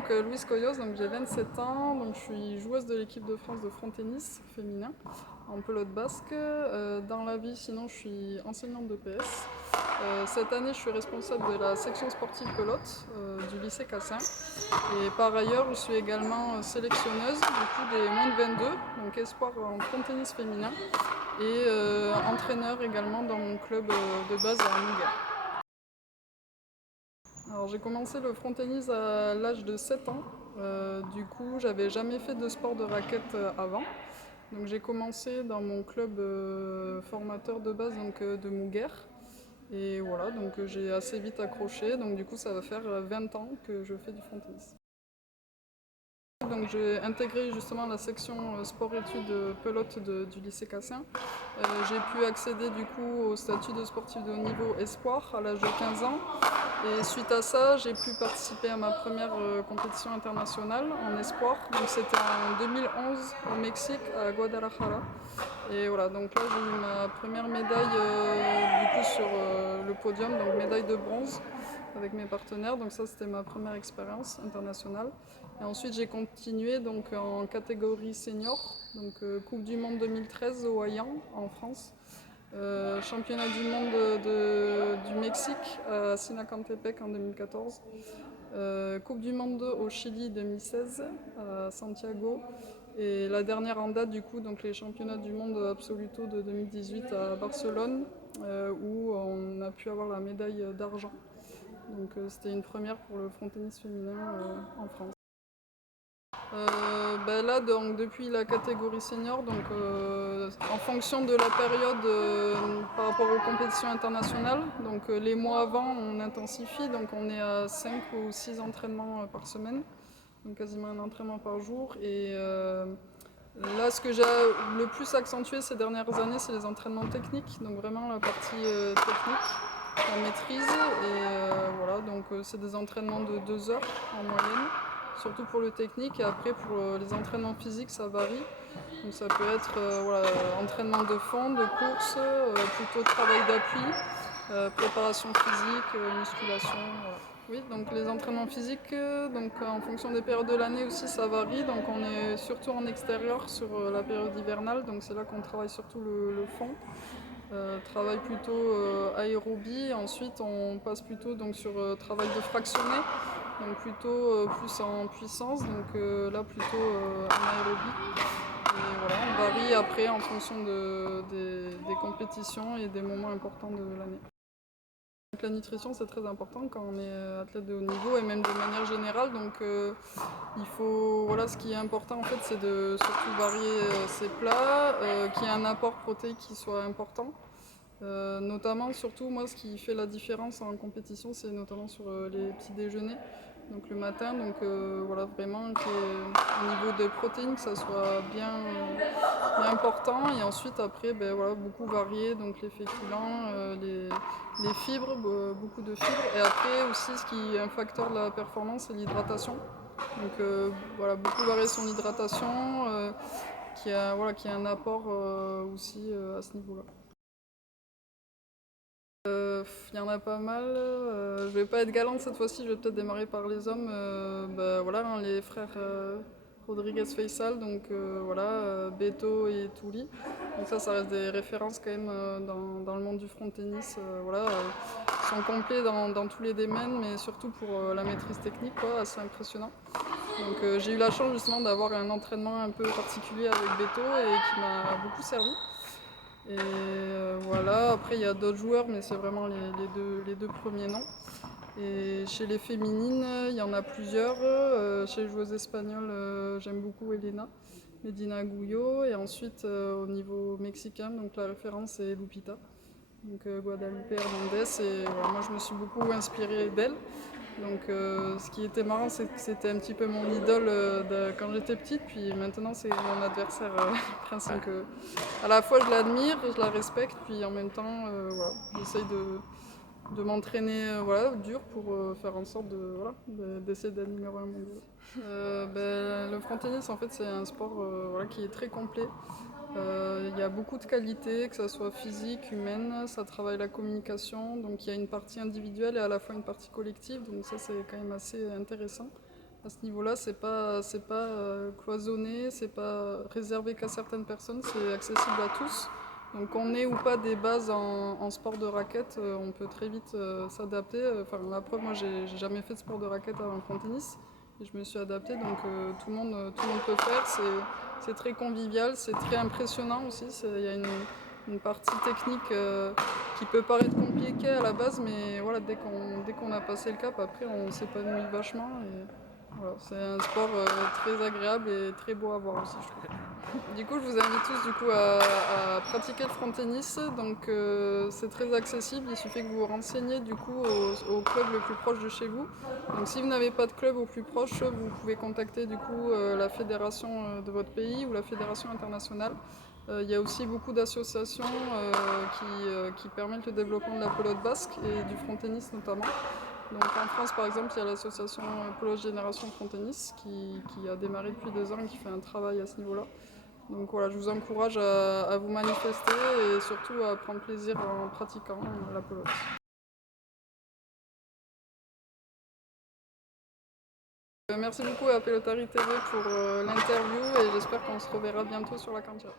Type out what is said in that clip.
donc Louise Coyos, donc j'ai 27 ans, donc je suis joueuse de l'équipe de France de front tennis féminin en pelote basque. Dans la vie, sinon, je suis enseignante de PS. Cette année, je suis responsable de la section sportive pelote du lycée Cassin. Et par ailleurs, je suis également sélectionneuse du coup, des moins de 22, donc espoir en front tennis féminin, et entraîneur également dans mon club de base à Montguer. Alors j'ai commencé le front tennis à l'âge de 7 ans. Du coup, j'avais jamais fait de sport de raquette avant. Donc j'ai commencé dans mon club formateur de base de Montguer. Et voilà, donc j'ai assez vite accroché. Donc du coup, ça va faire 20 ans que je fais du front tennis. Donc j'ai intégré justement la section sport-études pelote du lycée Cassin. J'ai pu accéder du coup au statut de sportif de haut niveau espoir à l'âge de 15 ans. Et suite à ça, j'ai pu participer à ma première compétition internationale en espoir. Donc c'était en 2011 au Mexique, à Guadalajara. Et voilà, donc là j'ai eu ma première médaille du coup sur le podium, donc médaille de bronze avec mes partenaires. Donc ça c'était ma première expérience internationale. Et ensuite j'ai continué donc en catégorie senior, donc Coupe du Monde 2013 au Hayan en France. Championnat du monde du Mexique à Sinacantepec en 2014. Coupe du monde au Chili 2016 à Santiago. Et la dernière en date du coup, donc les championnats du monde absoluto de 2018 à Barcelone, où on a pu avoir la médaille d'argent. Donc c'était une première pour le front tennis féminin en France. Là, donc, depuis la catégorie senior, donc, en fonction de la période par rapport aux compétitions internationales, donc, les mois avant, on intensifie, donc on est à 5 ou 6 entraînements par semaine, donc quasiment un entraînement par jour. Et là, ce que j'ai le plus accentué ces dernières années, c'est les entraînements techniques, donc vraiment la partie technique, la maîtrise. Et voilà, donc c'est des entraînements de 2 heures en moyenne, surtout pour le technique. Et après, pour les entraînements physiques, ça varie. Donc ça peut être voilà, entraînement de fond, de course, plutôt travail d'appui, préparation physique, musculation. Voilà. Oui, donc les entraînements physiques, donc en fonction des périodes de l'année aussi, ça varie. Donc on est surtout en extérieur sur la période hivernale, donc c'est là qu'on travaille surtout le fond. Travail plutôt aérobie. Ensuite, on passe plutôt donc, sur travail de fractionné, donc plutôt plus en puissance, donc là plutôt en aérobie. Et voilà, on varie après en fonction des compétitions et des moments importants de l'année. Donc, la nutrition c'est très important quand on est athlète de haut niveau et même de manière générale. Donc il faut, voilà, ce qui est important en fait c'est de surtout varier ses plats, qu'il y ait un apport protéique qui soit important. Notamment, surtout, moi, ce qui fait la différence en compétition, c'est notamment sur les petits déjeuners. Donc le matin, donc voilà, vraiment au niveau des protéines, que ça soit bien important. Et ensuite, après, ben, voilà, beaucoup varier, donc les féculents, les fibres, beaucoup de fibres. Et après aussi, ce qui est un facteur de la performance, c'est l'hydratation. Donc voilà, beaucoup varier son hydratation, qui a un apport aussi à ce niveau-là. Il y en a pas mal. Je vais pas être galante cette fois-ci, je vais peut-être démarrer par les hommes. Voilà, hein, les frères Rodriguez Faisal, donc voilà, Beto et Touli. Donc ça reste des références quand même dans le monde du front tennis. Voilà, ils sont complets dans tous les domaines, mais surtout pour la maîtrise technique, quoi, assez impressionnant. Donc j'ai eu la chance justement d'avoir un entraînement un peu particulier avec Beto et qui m'a beaucoup servi. Et voilà, après il y a d'autres joueurs, mais c'est vraiment les deux premiers noms. Et chez les féminines, il y en a plusieurs. Chez les joueuses espagnoles, j'aime beaucoup Elena Medina Aguyo. Et ensuite, au niveau mexicain, donc la référence c'est Lupita, donc Guadalupe Hernandez. Et voilà, moi je me suis beaucoup inspirée d'elle. Donc ce qui était marrant, c'est que c'était un petit peu mon idole quand j'étais petite, puis maintenant c'est mon adversaire principal. Donc à la fois je l'admire, je la respecte, puis en même temps voilà, j'essaye de m'entraîner voilà, dur pour faire en sorte d'essayer d'être numéro 1 mondial. Le front tennis en fait c'est un sport voilà, qui est très complet. Il y a beaucoup de qualités, que ce soit physique, humaine, ça travaille la communication, donc il y a une partie individuelle et à la fois une partie collective, donc ça c'est quand même assez intéressant. À ce niveau-là, c'est pas cloisonné, c'est pas réservé qu'à certaines personnes, c'est accessible à tous. Donc qu'on ait ou pas des bases en sport de raquette, on peut très vite s'adapter. Enfin, la preuve, moi j'ai jamais fait de sport de raquette avant le tennis et je me suis adaptée, donc tout le monde peut faire. C'est très convivial, c'est très impressionnant aussi. Il y a une partie technique qui peut paraître compliquée à la base, mais voilà, dès qu'on a passé le cap, après on s'épanouit vachement. Et voilà, c'est un sport très agréable et très beau à voir aussi, je trouve. Du coup, je vous invite tous du coup à pratiquer le front tennis. Donc, c'est très accessible. Il suffit que vous vous renseigniez du coup au club le plus proche de chez vous. Donc, si vous n'avez pas de club au plus proche, vous pouvez contacter du coup la fédération de votre pays ou la fédération internationale. Il y a aussi beaucoup d'associations qui permettent le développement de la pelote basque et du front tennis notamment. Donc en France, par exemple, il y a l'association Pelote Génération Front Tennis qui a démarré depuis 2 ans et qui fait un travail à ce niveau-là. Donc voilà, je vous encourage à vous manifester et surtout à prendre plaisir en pratiquant la pelote. Merci beaucoup à Pelotari TV pour l'interview et j'espère qu'on se reverra bientôt sur la cantine.